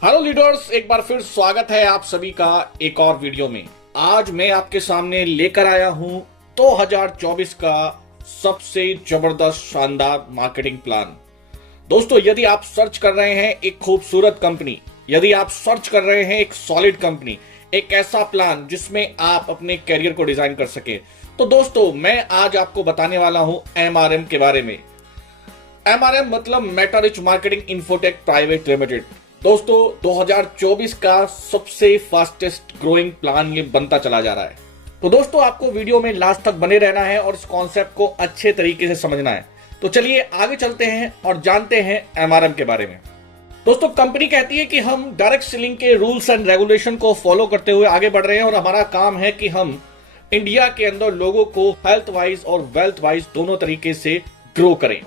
Hello leaders, एक बार फिर स्वागत है आप सभी का एक और वीडियो में। आज मैं आपके सामने लेकर आया हूं 2024 का सबसे जबरदस्त शानदार मार्केटिंग प्लान। दोस्तों, यदि आप सर्च कर रहे हैं एक खूबसूरत कंपनी, यदि आप सर्च कर रहे हैं एक सॉलिड कंपनी, एक ऐसा प्लान जिसमें आप अपने करियर को डिजाइन कर सके, तो दोस्तों मैं आज आपको बताने वाला हूं एमआरएम के बारे में। एमआरएम मतलब Meta rich marketing infotech private limited. दोस्तों 2024 का सबसे फास्टेस्ट ग्रोइंग प्लान ये बनता चला जा रहा है। तो दोस्तों आपको वीडियो में लास्ट तक बने रहना है और इस कॉन्सेप्ट को अच्छे तरीके से समझना है। तो चलिए आगे चलते हैं और जानते हैं एमआरएम के बारे में। दोस्तों कंपनी कहती है कि हम डायरेक्ट सेलिंग के रूल्स एंड रेगुलेशन को फॉलो करते हुए आगे बढ़ रहे हैं और हमारा काम है कि हम इंडिया के अंदर लोगों को हेल्थ वाइज और वेल्थ वाइज दोनों तरीके से ग्रो करें।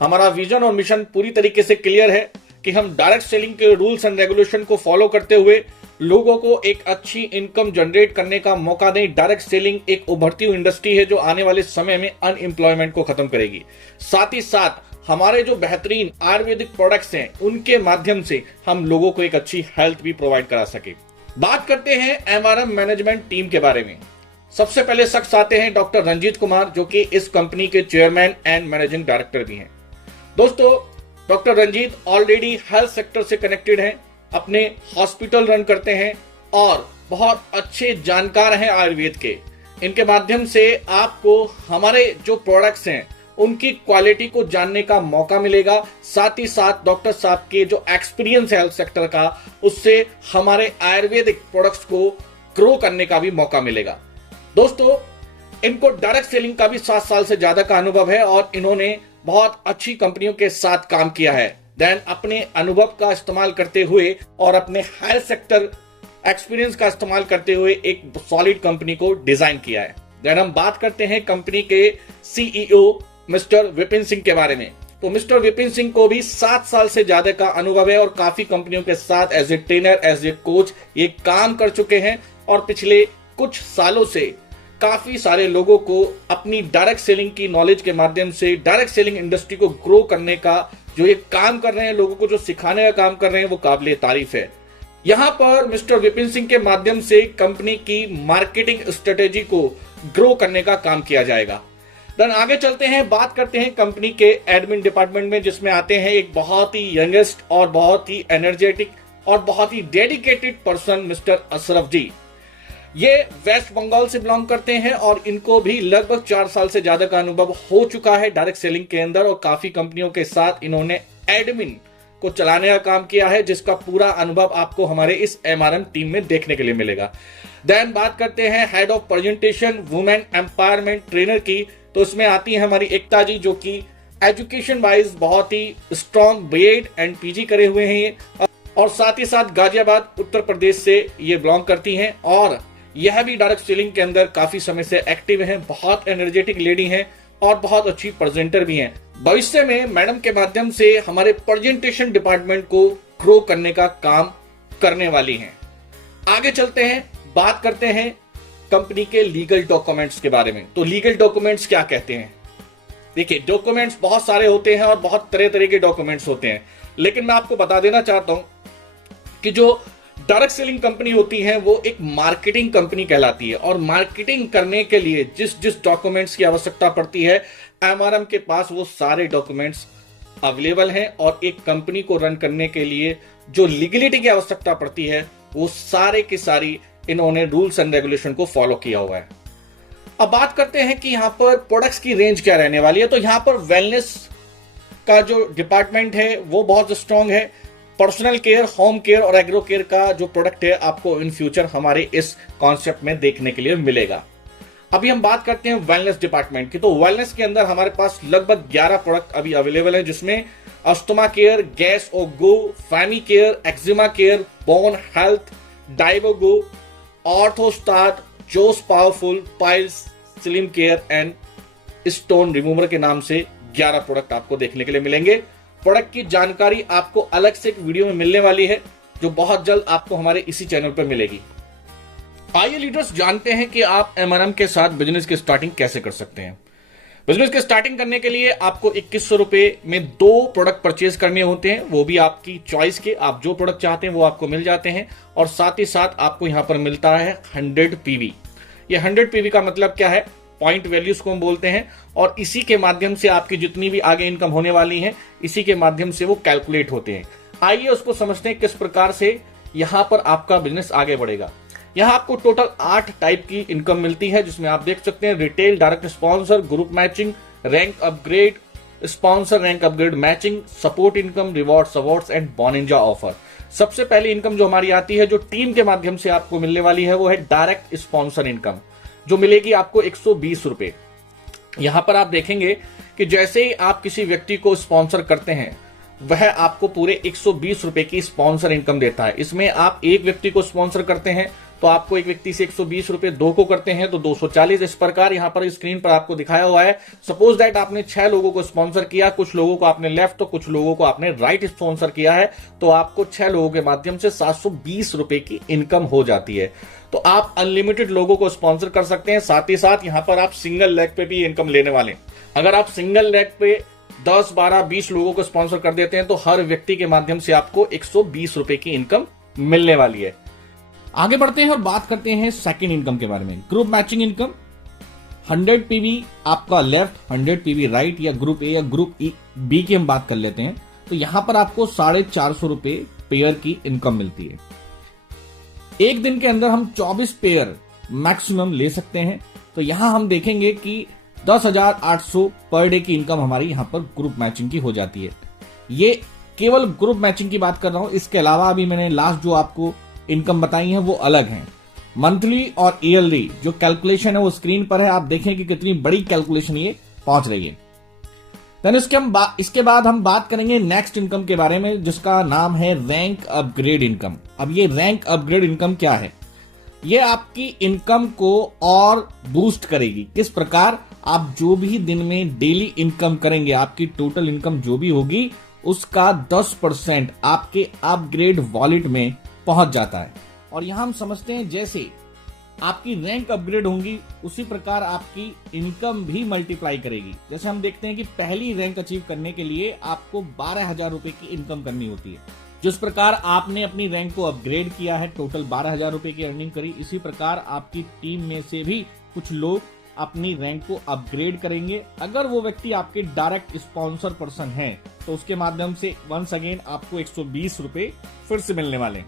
हमारा विजन और मिशन पूरी तरीके से क्लियर है कि हम डायरेक्ट सेलिंग के रूल्स एंड रेगुलेशन को फॉलो करते हुए लोगों को एक अच्छी इनकम जनरेट करने का मौका दें। डायरेक्ट सेलिंग एक उभरती हुई इंडस्ट्री है जो आने वाले समय में अनएम्प्लॉयमेंट को खत्म करेगी। साथ ही साथ हमारे जो बेहतरीन आयुर्वेदिक प्रोडक्ट्स हैं उनके माध्यम से हम लोगों को एक अच्छी हेल्थ भी प्रोवाइड करा सके। बात करते हैं एमआरएम मैनेजमेंट टीम के बारे में। सबसे पहले शख्स आते हैं डॉक्टर रंजीत कुमार, जो कि इस कंपनी के चेयरमैन एंड मैनेजिंग डायरेक्टर भी हैं। दोस्तों doctor Ranjeet already health sector से कनेक्टेड हैं, अपने हॉस्पिटल रन करते हैं और बहुत अच्छे जानकार हैं आयुर्वेद के। इनके माध्यम से आपको हमारे जो प्रोडक्ट्स हैं उनकी क्वालिटी को जानने का मौका मिलेगा। साथ ही साथ डॉक्टर साहब के जो एक्सपीरियंस है हेल्थ सेक्टर का, उससे हमारे आयुर्वेदिक प्रोडक्ट्स को ग्रो करने का भी मौका मिलेगा। दोस्तों इनको डायरेक्ट सेलिंग का भी 7 साल से ज्यादा का अनुभव है और इन्होंने बहुत अच्छी कंपनियों के साथ काम किया है। देन अपने अनुभव का इस्तेमाल करते हुए और अपने हेल्थ सेक्टर एक्सपीरियंस का इस्तेमाल करते हुए एक सॉलिड कंपनी को डिजाइन किया है। देन हम बात करते हैं कंपनी के सीईओ मिस्टर विपिन सिंह के बारे में। तो मिस्टर विपिन सिंह को भी 7 साल से ज्यादा का अनुभव है और काफी कंपनियों के साथ as a trainer, as a coach ये काम कर चुके हैं और पिछले कुछ सालों से काफी सारे लोगों को अपनी डायरेक्ट सेलिंग की नॉलेज के माध्यम से डायरेक्ट सेलिंग इंडस्ट्री को ग्रो करने का जो ये काम कर रहे हैं, लोगों को जो सिखाने का काम कर रहे हैं, वो काबिले तारीफ है। यहां पर मिस्टर विपिन सिंह के माध्यम से कंपनी की मार्केटिंग स्ट्रेटेजी को ग्रो करने का काम किया जाएगा। देन आगे चलते हैं, बात करते हैं कंपनी के एडमिन डिपार्टमेंट में, जिसमें आते हैं एक बहुत ही यंगेस्ट और बहुत ही एनर्जेटिक और बहुत ही डेडिकेटेड पर्सन मिस्टर अशरफ जी। ये वेस्ट बंगाल से बिलोंग करते हैं और इनको भी लगभग 4 साल से ज्यादा का अनुभव हो चुका है डायरेक्ट सेलिंग के अंदर और काफी कंपनियों के साथ इन्होंने एडमिन को चलाने का काम किया है, जिसका पूरा अनुभव आपको हमारे इस एमआरएम टीम में देखने के लिए मिलेगा। देन बात करते हैं head of presentation women empowerment trainer की। तो इसमें आती है हमारी एकता जी, जो कि एजुकेशन वाइज बहुत ही स्ट्रॉन्ग बीएड एंड पीजी करे हुए हैं और साथ ही साथ गाजियाबाद उत्तर प्रदेश से ये बिलोंग करती हैं और यह भी डायरेक्ट सेलिंग के अंदर काफी समय से एक्टिव हैं। बहुत एनर्जेटिक लेडी हैं और बहुत अच्छी प्रेजेंटर भी हैं। भविष्य में मैडम के माध्यम से हमारे प्रेजेंटेशन डिपार्टमेंट को ग्रो करने का काम करने वाली हैं। आगे चलते हैं, बात करते हैं कंपनी के लीगल डॉक्यूमेंट्स के बारे में। तो लीगल डॉक्यूमेंट्स क्या कहते हैं? देखिए, डॉक्यूमेंट्स बहुत सारे होते हैं और बहुत तरह तरह के डॉक्यूमेंट्स होते हैं, लेकिन मैं आपको बता देना चाहता हूं कि जो डायरेक्ट सेलिंग कंपनी होती है वो एक मार्केटिंग कंपनी कहलाती है और मार्केटिंग करने के लिए जिस डॉक्यूमेंट्स की आवश्यकता पड़ती है, एमआरएम के पास वो सारे डॉक्यूमेंट्स अवेलेबल हैं और एक कंपनी को रन करने के लिए जो लीगलिटी की आवश्यकता पड़ती है वो सारे की सारी इन्होंने रूल्स एंड रेगुलेशन को फॉलो किया हुआ है। अब बात करते हैं कि यहाँ पर प्रोडक्ट्स की रेंज क्या रहने वाली है। तो यहाँ पर वेलनेस का जो डिपार्टमेंट है वो बहुत स्ट्रांग है। पर्सनल केयर, होम केयर और एग्रो केयर का जो प्रोडक्ट है आपको इन फ्यूचर हमारे इस कॉन्सेप्ट में देखने के लिए मिलेगा। अभी हम बात करते हैं वेलनेस डिपार्टमेंट की। तो वेलनेस के अंदर हमारे पास लगभग 11 प्रोडक्ट अभी अवेलेबल है, जिसमें अस्थमा केयर, गैस और go, femi care, eczema care, bone health, डाइबोगो, ऑर्थोस्टाट, जोस powerful, piles, slim care and stone remover के नाम से 11 प्रोडक्ट आपको देखने के लिए मिलेंगे। प्रोडक्ट की जानकारी आपको अलग से एक वीडियो में मिलने वाली है, जो बहुत जल्द आपको हमारे इसी चैनल पर मिलेगी। आइए लीडर्स जानते हैं कि आप एमआरएम के साथ बिजनेस की स्टार्टिंग कैसे कर सकते हैं। बिजनेस के स्टार्टिंग करने के लिए आपको 2100 रुपए में 2 प्रोडक्ट परचेज करने होते हैं, वो भी आपकी चॉइस के, आप जो प्रोडक्ट चाहते हैं वो आपको मिल जाते हैं। और साथ ही साथ आपको यहां पर मिलता है 100 पीवी। ये 100 पीवी का मतलब क्या है, पॉइंट वैल्यूज को हम बोलते हैं, और इसी के माध्यम से आपकी जितनी भी आगे इनकम होने वाली है, इसी के माध्यम से वो कैलकुलेट होते हैं। आइए उसको समझते हैं किस प्रकार से यहां पर आपका बिजनेस आगे बढ़ेगा। यहां आपको टोटल 8 टाइप की इनकम मिलती है, जिसमें आप देख सकते हैं retail, direct sponsor, group matching, rank upgrade, sponsor rank upgrade matching, support income, rewards, awards and bonanza offer. सबसे पहली इनकम जो हमारी आती है, जो टीम के माध्यम से आपको मिलने वाली है, वो है डायरेक्ट स्पॉन्सर इनकम, जो मिलेगी आपको 120 रुपए। यहां पर आप देखेंगे कि जैसे ही आप किसी व्यक्ति को स्पॉन्सर करते हैं, वह आपको पूरे 120 रुपए की स्पॉन्सर इनकम देता है। इसमें आप एक व्यक्ति को स्पॉन्सर करते हैं तो आपको एक व्यक्ति से 120 रुपए, 2 को करते हैं तो 240। इस प्रकार यहां पर स्क्रीन पर आपको दिखाया हुआ है। सपोज दैट आपने 6 लोगों को स्पॉन्सर किया, कुछ लोगों को आपने लेफ्ट तो कुछ लोगों को आपने राइट स्पॉन्सर किया है, तो आपको 6 लोगों के माध्यम से 720 रुपए की इनकम हो जाती है। तो आप अनलिमिटेड लोगों को स्पॉन्सर कर सकते हैं। साथ ही साथ यहां पर आप सिंगल लेग पे भी इनकम लेने वाले। अगर आप सिंगल लेग पे 10, 12, 20 लोगों को स्पॉन्सर कर देते हैं तो हर व्यक्ति के माध्यम से आपको 120 रुपए की इनकम मिलने वाली है। आगे बढ़ते हैं और बात करते हैं सेकंड इनकम के बारे में। ग्रुप मैचिंग इनकम, 100 पीवी आपका लेफ्ट, 100 पीवी राइट, या ग्रुप ए या ग्रुप बी की हम बात कर लेते हैं, तो यहां पर आपको 450 रुपए पेयर की इनकम मिलती है। एक दिन के अंदर हम 24 पेयर मैक्सिमम ले सकते हैं। तो यहां हम देखेंगे कि 10,800 पर डे की इनकम हमारी यहां पर ग्रुप मैचिंग की हो जाती है। ये केवल ग्रुप मैचिंग की बात कर रहा हूं, इसके अलावा अभी मैंने लास्ट जो आपको इनकम बताई है वो अलग है। मंथली और ईयरली जो कैलकुलेशन है वो स्क्रीन पर है, आप देखें कि कितनी बड़ी कैलकुलेशन ये पहुंच रही है। देन इसके बाद हम बात करेंगे नेक्स्ट इनकम के बारे में, जिसका नाम है रैंक अपग्रेड इनकम। अब ये रैंक अपग्रेड इनकम क्या है? ये आपकी इनकम को और बूस्ट करेगी। किस प्रकार? आप जो भी दिन में डेली इनकम करेंगे, आपकी टोटल इनकम जो भी होगी उसका 10% आपके अपग्रेड वॉलेट में पहुंच जाता है। और यहां हम समझते हैं जैसे आपकी रैंक अपग्रेड होंगी उसी प्रकार आपकी इनकम भी मल्टीप्लाई करेगी। जैसे हम देखते हैं कि पहली रैंक अचीव करने के लिए आपको 12,000 रुपए की इनकम करनी होती है। जिस प्रकार आपने अपनी रैंक को अपग्रेड किया है, टोटल 12,000 रुपए की अर्निंग करी, इसी प्रकार आपकी टीम में से भी कुछ लोग अपनी रैंक को अपग्रेड करेंगे। अगर वो व्यक्ति आपके डायरेक्ट स्पॉन्सर पर्सन है तो उसके माध्यम से वंस अगेन आपको 120 रुपए फिर से मिलने वाले।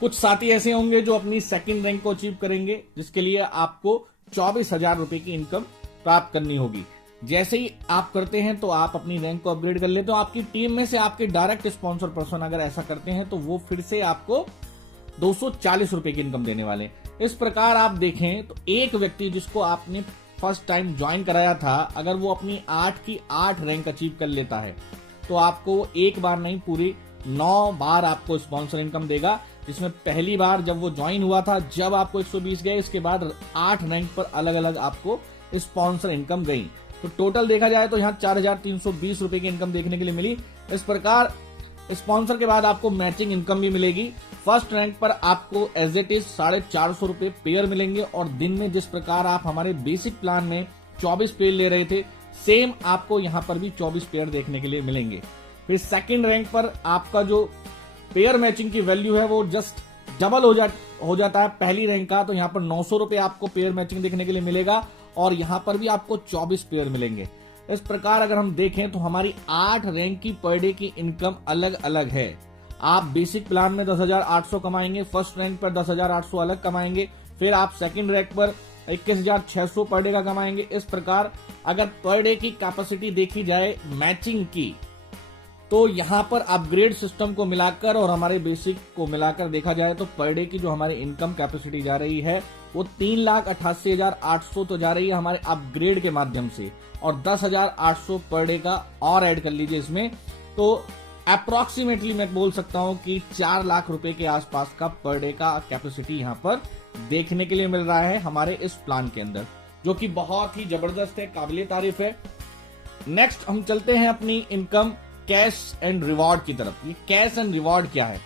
कुछ साथी ऐसे होंगे जो अपनी सेकंड रैंक को अचीव करेंगे, जिसके लिए आपको 24,000 रुपए की इनकम प्राप्त करनी होगी। जैसे ही आप करते हैं तो आप अपनी रैंक को अपग्रेड कर लेते हो। आपकी टीम में से आपके डायरेक्ट स्पॉन्सर पर्सन अगर ऐसा करते हैं तो वो फिर से आपको 240 रुपए की इनकम देने वाले। इस प्रकार आप देखें तो एक व्यक्ति जिसको आपने फर्स्ट टाइम ज्वाइन कराया था, अगर वो अपनी 8 की 8 रैंक अचीव कर लेता है तो आपको एक बार नहीं पूरी 9 बार आपको स्पॉन्सर इनकम देगा। जिसमें पहली बार जब वो ज्वाइन हुआ था, जब आपको 120 गए, इसके बाद 8 रैंक पर अलग अलग आपको स्पॉन्सर इनकम गई। तो टोटल देखा जाए तो यहाँ 4,320 रुपए की इनकम देखने के लिए मिली। इस प्रकार स्पॉन्सर के बाद आपको मैचिंग इनकम भी मिलेगी। फर्स्ट रैंक पर आपको एज इट इज 450 रुपए पेयर मिलेंगे, और दिन में जिस प्रकार आप हमारे बेसिक प्लान में 24 पेयर ले रहे थे, सेम आपको यहाँ पर भी 24 पेयर देखने के लिए मिलेंगे। फिर सेकंड रैंक पर आपका जो पेयर मैचिंग की वैल्यू है वो जस्ट डबल हो जाता है पहली रैंक का। तो यहाँ पर 900 रुपए आपको पेयर मैचिंग देखने के लिए मिलेगा, और यहाँ पर भी आपको 24 पेयर मिलेंगे। इस प्रकार अगर हम देखें तो हमारी 8 रैंक की पर डे की इनकम अलग अलग है। आप बेसिक प्लान में 10,800 कमाएंगे, फर्स्ट रैंक पर 10,800 अलग कमाएंगे, फिर आप सेकंड रैंक पर 21,600 पर डे का कमाएंगे। इस प्रकार अगर पर डे की कैपेसिटी देखी जाए मैचिंग की, तो यहां पर अपग्रेड सिस्टम को मिलाकर और हमारे बेसिक को मिलाकर देखा जाए तो पर डे की जो हमारी इनकम कैपेसिटी जा रही है वो 3,88,800 तो जा रही है हमारे अपग्रेड के माध्यम से, और 10,800 पर डे का और ऐड कर लीजिए इसमें, तो अप्रोक्सीमेटली मैं बोल सकता हूं कि 4 लाख रुपए के आसपास का पर डे का कैपेसिटी यहां पर देखने के लिए मिल रहा है हमारे इस प्लान के अंदर, जो कि बहुत ही जबरदस्त है, काबिले तारीफ है। नेक्स्ट हम चलते हैं अपनी इनकम कैश एंड रिवॉर्ड की तरफ। ये कैश एंड रिवॉर्ड क्या है?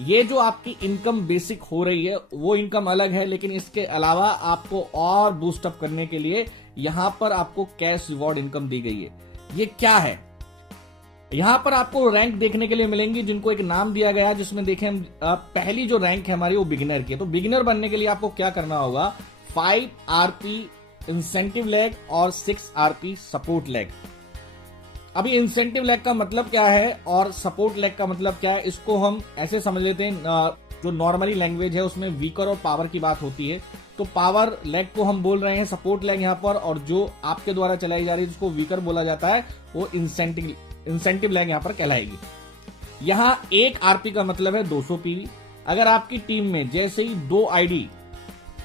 ये जो आपकी इनकम बेसिक हो रही है वो इनकम अलग है, लेकिन इसके अलावा आपको और बूस्ट अप करने के लिए यहां पर आपको कैश रिवॉर्ड इनकम दी गई है। ये क्या है? यहां पर आपको रैंक देखने के लिए मिलेंगी जिनको एक नाम दिया गया है, जिसमें देखें हम पहली जो रैंक है हमारी वो बिगिनर की है। तो बिगिनर बनने के लिए आपको क्या करना होगा, 5 RP इंसेंटिव लेग और 6 RP सपोर्ट लेग। अभी इंसेंटिव लेग का मतलब क्या है और सपोर्ट लेग का मतलब क्या है, इसको हम ऐसे समझ लेते हैं। जो नॉर्मली लैंग्वेज है उसमें वीकर और पावर की बात होती है, तो पावर लेग को हम बोल रहे हैं सपोर्ट लेग यहाँ पर, और जो आपके द्वारा चलाई जा रही है जिसको वीकर बोला जाता है वो इंसेंटिव लेग यहाँ पर कहलाएगी। यहाँ 1 RP का मतलब है 200 PV। अगर आपकी टीम में जैसे ही 2 ID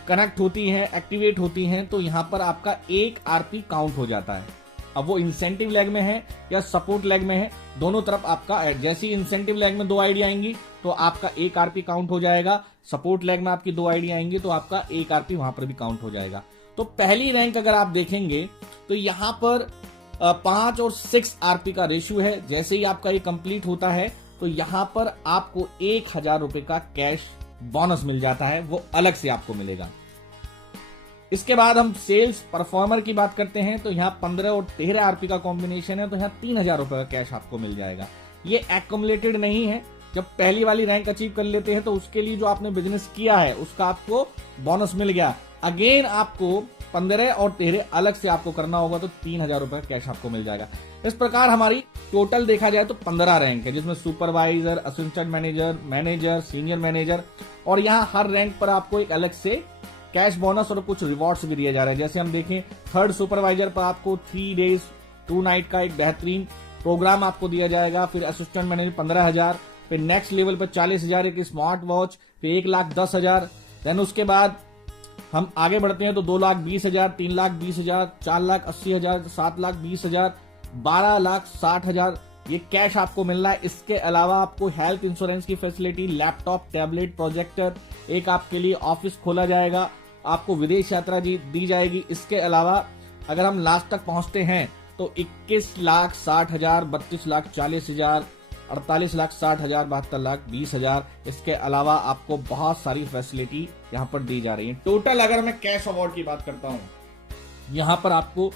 कनेक्ट होती हैं, एक्टिवेट होती हैं, तो यहाँ पर आपका 1 RP काउंट हो जाता है। अब वो इंसेंटिव लेग में है या सपोर्ट लेग में है, दोनों तरफ आपका जैसी इंसेंटिव लेग में 2 ID आएंगी तो आपका 1 RP काउंट हो जाएगा, सपोर्ट लेग में आपकी 2 ID आएंगी तो आपका 1 RP वहां पर भी काउंट हो जाएगा। तो पहली रैंक अगर आप देखेंगे तो यहाँ पर 5 और 6 RP का रेशियो है। जैसे ही आपका ये कंप्लीट होता है तो यहाँ पर आपको 1000 रुपए का कैश बोनस मिल जाता है, वो अलग से आपको मिलेगा। इसके बाद हम सेल्स परफॉर्मर की बात करते हैं, तो यहाँ 15 और 13 RP का कॉम्बिनेशन है, तो यहाँ 3000 रुपए का कैश आपको मिल जाएगा। ये एक्युमुलेटेड नहीं है, जब पहली वाली रैंक अचीव कर लेते हैं तो उसके लिए जो आपने बिजनेस किया है उसका आपको बोनस मिल गया। अगेन आपको 15 और 13 अलग से आपको करना होगा तो 3000 रुपए का कैश आपको मिल जाएगा। इस प्रकार हमारी टोटल देखा जाए तो 15 रैंक है, जिसमें supervisor, assistant manager, manager, senior manager, और यहाँ हर रैंक पर आपको एक अलग से कैश बोनस और कुछ रिवॉर्ड्स भी दिए जा रहे हैं। जैसे हम देखें 3rd सुपरवाइजर पर आपको 3 days 2 night का एक बेहतरीन प्रोग्राम आपको दिया जाएगा। फिर असिस्टेंट मैनेजर 15,000, फिर नेक्स्ट लेवल पर 40,000 एक स्मार्ट वॉच, फिर 1,10,000। देन उसके बाद हम आगे बढ़ते हैं तो 2,20,000, 3,20,000, 4,80,000, 7,20,000, 12,60,000 ये कैश आपको मिल रहा है। इसके अलावा आपको हेल्थ इंश्योरेंस की फैसिलिटी, लैपटॉप, टैबलेट, प्रोजेक्टर, एक आपके लिए ऑफिस खोला जाएगा, आपको विदेश यात्रा दी जाएगी। इसके अलावा अगर हम लास्ट तक पहुंचते हैं तो 21,60,000, 32,40,000, 48,60,000, 72,20,000। इसके अलावा आपको बहुत सारी फैसिलिटी यहाँ पर दी जा रही है। टोटल अगर मैं कैश अवार्ड की बात करता हूँ, यहाँ पर आपको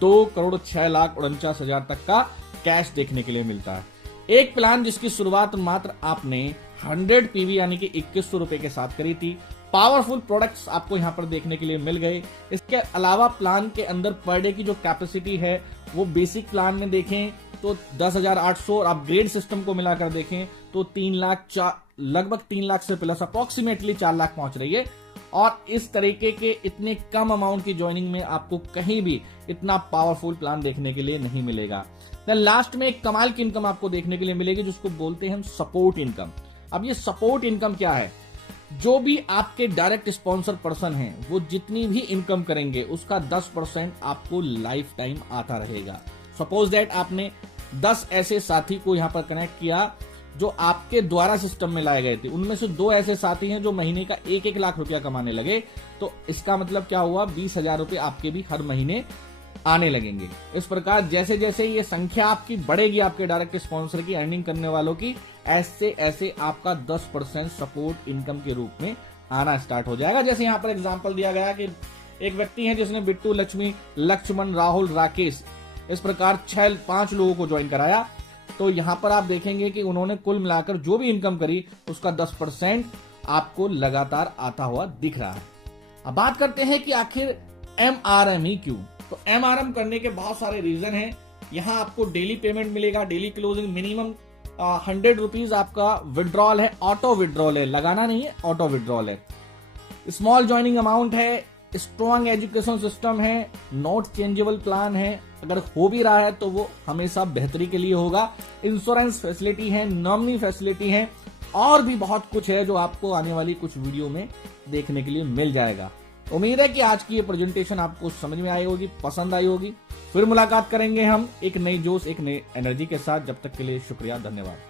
2,06,49,000 तक का कैश देखने के लिए मिलता है। एक प्लान जिसकी शुरुआत मात्र आपने 100 PV यानी कि 2100 रुपए के साथ करी थी। पावरफुल प्रोडक्ट्स आपको यहाँ पर देखने के लिए मिल गए। इसके अलावा प्लान के अंदर पर डे की जो कैपेसिटी है वो बेसिक प्लान में देखें तो 10,800 और अपग्रेड सिस्टम को मिलाकर देखें तो 3 लाख लगभग 3 लाख से प्लस अप्रोक्सीमेटली 4 लाख पहुंच रही है। और इस तरीके के इतने कम अमाउंट की ज्वाइनिंग में आपको कहीं भी इतना पावरफुल प्लान देखने के लिए नहीं मिलेगा। लास्ट में एक कमाल की इनकम आपको देखने के लिए मिलेगी जिसको बोलते हैं हम सपोर्ट इनकम। अब ये सपोर्ट इनकम क्या है? जो भी आपके डायरेक्ट स्पॉन्सर पर्सन हैं वो जितनी भी इनकम करेंगे उसका 10% आपको लाइफ टाइम आता रहेगा। सपोज दैट आपने 10 ऐसे साथी को यहाँ पर कनेक्ट किया जो आपके द्वारा सिस्टम में लाए गए थे, उनमें से 2 ऐसे साथी हैं जो महीने का 1-1 लाख रुपया कमाने लगे, तो इसका मतलब क्या हुआ, 20,000 रुपए आपके भी हर महीने आने लगेंगे। इस प्रकार जैसे जैसे ये संख्या आपकी बढ़ेगी आपके डायरेक्ट स्पॉन्सर की अर्निंग करने वालों की, ऐसे ऐसे आपका 10% सपोर्ट इनकम के रूप में आना स्टार्ट हो जाएगा। जैसे यहाँ पर एग्जांपल दिया गया कि एक व्यक्ति है जिसने बिट्टू, लक्ष्मी, लक्ष्मण, राहुल, राकेश इस प्रकार 5 लोगों को ज्वाइन कराया, तो यहाँ पर आप देखेंगे कि उन्होंने कुल मिलाकर जो भी इनकम करी उसका 10% आपको लगातार आता हुआ दिख रहा है। अब बात करते हैं कि आखिर MRM ही क्यों? तो MRM करने के बहुत सारे रीजन हैं। यहाँ आपको डेली पेमेंट मिलेगा, डेली क्लोजिंग, मिनिमम 100 रुपीज आपका विड्रॉल है, ऑटो विड्रॉल है, लगाना नहीं है, ऑटो विड्रॉल है। स्मॉल ज्वाइनिंग अमाउंट है, स्ट्रॉन्ग एजुकेशन सिस्टम है, नॉट चेंजेबल प्लान है, अगर हो भी रहा है तो वो हमेशा बेहतरी के लिए होगा। इंश्योरेंस फैसिलिटी है, नॉमिनी फैसिलिटी है, और भी बहुत कुछ है जो आपको आने वाली कुछ वीडियो में देखने के लिए मिल जाएगा। उम्मीद है कि आज की ये प्रेजेंटेशन आपको समझ में आई होगी, पसंद आई होगी। फिर मुलाकात करेंगे हम एक नई जोश, एक नई एनर्जी के साथ। जब तक के लिए शुक्रिया, धन्यवाद।